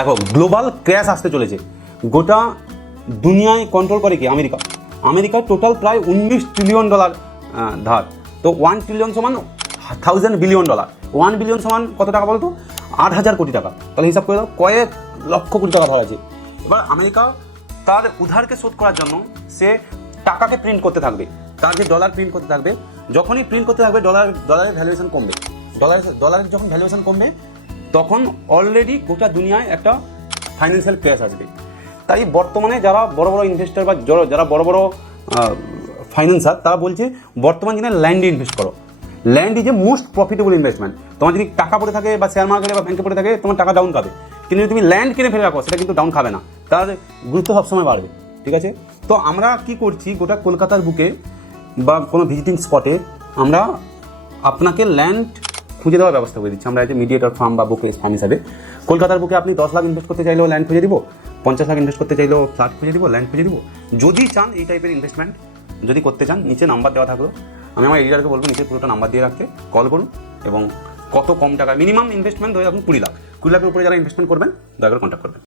দেখো global crash আসতে চলেছে, গোটা দুনিয়ায় কন্ট্রোল করে কি আমেরিকার টোটাল প্রায় $19 ট্রিলিয়ন ধার। তো 1 ট্রিলিয়ন সমান 1000 বিলিয়ন ডলার, 1 বিলিয়ন সমান কত টাকা বলতো? 8000 কোটি টাকা। তাহলে হিসাব করে দাও কয়েক লক্ষ কোটি টাকা ধার আছে। এবার আমেরিকা তার উধারকে শোধ করার জন্য সে টাকাকে প্রিন্ট করতে থাকবে, তার যে ডলার প্রিন্ট করতে থাকবে। যখনই প্রিন্ট করতে থাকবে ডলারের ভ্যালুয়েশন কমবে, ডলারের যখন ভ্যালুয়েশন কমবে তখন অলরেডি গোটা দুনিয়ায় একটা ফাইন্যান্সিয়াল ক্র্যাশ আসবে। তাই বর্তমানে যারা বড় বড় ইনভেস্টর বা যারা বড় বড় ফাইন্যান্সার তারা বলছে বর্তমান দিনে ল্যান্ডে ইনভেস্ট করো। Land is a most profitable investment. তোমার যদি টাকা পড়ে থাকে বা শেয়ার মার্কেটে বা ব্যাংকে পড়ে থাকে তোমার টাকা ডাউন খাবে, কিন্তু যদি তুমি ল্যান্ড কিনে ফেলে রাখো সেটা কিন্তু ডাউন খাবে না, তার গুরুত্ব সবসময় বাড়বে। ঠিক আছে, তো আমরা কি করছি, গোটা কলকাতার বুকে বা কোনো ভিজিটিং স্পটে আমরা আপনাকে ল্যান্ড খুঁজে দেওয়ার ব্যবস্থা করে দিচ্ছি। আমরা এই যে মিডিয়েটর ফার্ম বা বুকে ফার্ম হিসাবে কলকাতার বুকে আপনি 10 লাখ ইনভেস্ট করতে চাইলেও ল্যান্ড খুঁজে দিব, 50 লাখ ইনভেস্ট করতে চাইলেও ফ্ল্যাট খুঁজে দিব, ল্যান্ড খুঁজে দিব। যদি চান এই টাইপের ইনভেস্টমেন্ট যদি করতে চান, নিচে নাম্বার দেওয়া থাকলো, আমি আমার এডিটারকে বলবো নিচে পুরোটা নাম্বার দিয়ে রাখতে, কল করুন। এবং কত কম টাকা মিনিমাম ইনভেস্টমেন্ট ধরে আপনি 20 লাখ, 20 লাখের উপরে যারা ইনভেস্টমেন্ট করবেন দয়া করে কন্ট্যাক্ট করবেন।